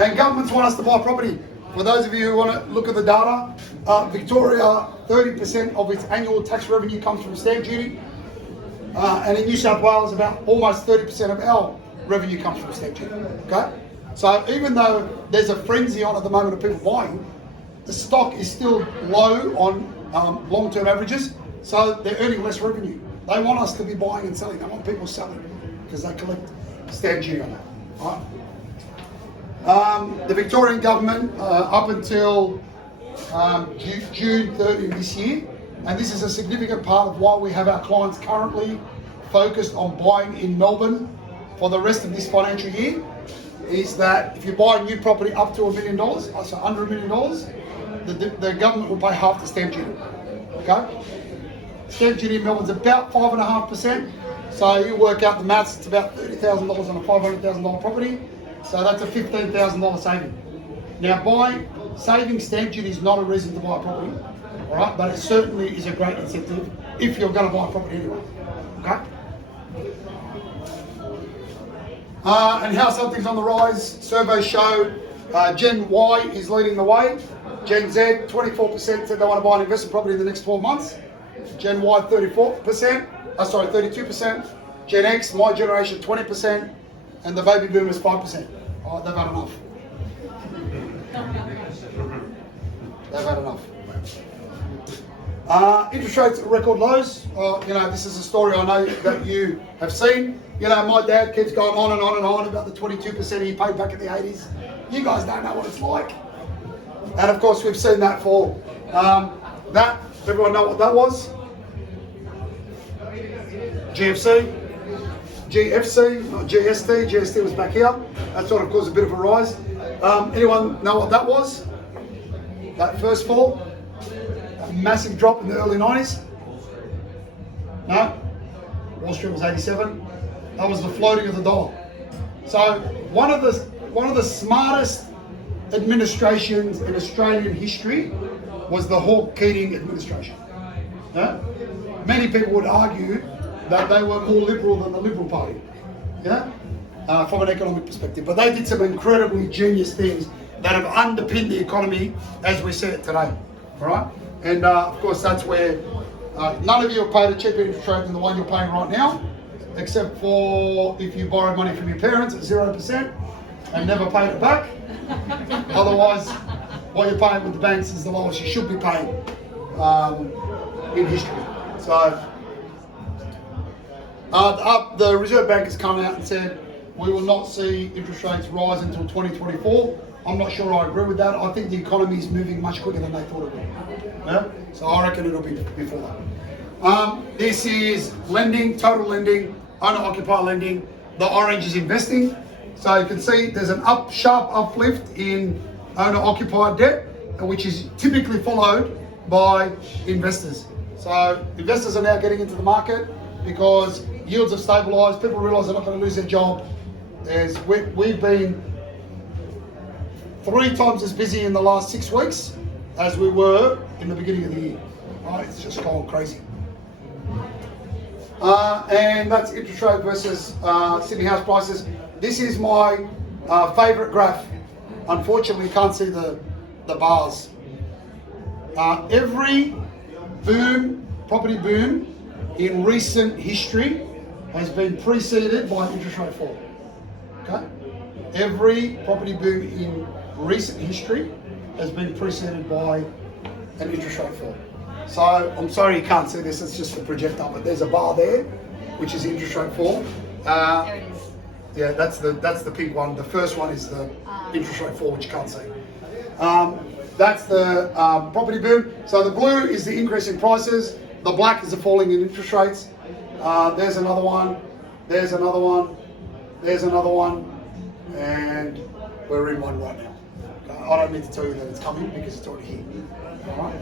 And governments want us to buy property. For those of you who want to look at the data, Victoria, 30% of its annual tax revenue comes from stamp duty. And in New South Wales, about almost 30% of our revenue comes from stamp duty. Okay? So even though there's a frenzy on at the moment of people buying, the stock is still low on long-term averages, so they're earning less revenue. They want us to be buying and selling. They want people selling because they collect stamp duty on that. Right? The Victorian government, up until June 30 this year, and this is a significant part of why we have our clients currently focused on buying in Melbourne for the rest of this financial year, is that if you buy a new property up to $1 million, so under $1 million, the government will pay half the stamp duty. Okay? Stamp duty in Melbourne's about 5.5%. So you work out the maths, it's about $30,000 on a $500,000 property. So that's a $15,000 saving. Now, saving stamp duty is not a reason to buy a property, all right? But it certainly is a great incentive if you're going to buy a property anyway. Okay? And how something's on the rise, surveys show Gen Y is leading the way. Gen Z, 24% said they want to buy an investment property in the next 12 months. Gen Y, 32%. Gen X, my generation, 20%. And the baby boomers, 5%. All right, they've had enough. They've had enough. Interest rates at record lows. This is a story I know that you have seen. My dad keeps going on and on and on about the 22% he paid back in the 80s. You guys don't know what it's like. And of course, we've seen that fall. That, everyone know what that was? GFC, not GST. GST was back here. That sort of caused a bit of a rise. Anyone know what that was? That first fall? A massive drop in the early 90s? No? Wall Street was 87. That was the floating of the dollar. So one of the smartest administrations in Australian history was the Hawke-Keating administration. Yeah? Many people would argue that they were more liberal than the Liberal Party, from an economic perspective. But they did some incredibly genius things that have underpinned the economy as we see it today. All right? And of course, that's where none of you have paid a cheaper interest rate than the one you're paying right now, except for if you borrowed money from your parents at 0% and never paid it back. Otherwise, what you're paying with the banks is the lowest you should be paying in history. So, the Reserve Bank has come out and said we will not see interest rates rise until 2024. I'm not sure I agree with that. I think the economy is moving much quicker than they thought it would. Yeah? So I reckon it'll be before that. This is lending, total lending, owner-occupier lending. The orange is investing. So you can see there's an sharp uplift in owner-occupied debt, which is typically followed by investors. So investors are now getting into the market because yields have stabilised. People realise they're not going to lose their job. We've been 3 times as busy in the last 6 weeks as we were in the beginning of the year. Right, it's just gone crazy. And that's interest rate versus Sydney house prices. This is my favourite graph. Unfortunately, you can't see the bars. Every property boom in recent history has been preceded by an interest rate fall. Okay? Every property boom in recent history has been preceded by an interest rate fall. So I'm sorry you can't see this, it's just the projector, but there's a bar there, which is the interest rate fall. There it is. Yeah, that's the pink one. The first one is the interest rate fall, which you can't see. That's the property boom. So the blue is the increase in prices. The black is the falling in interest rates. There's another one. There's another one. There's another one. And we're in one right now. I don't need to tell you that it's coming because it's already here. All right.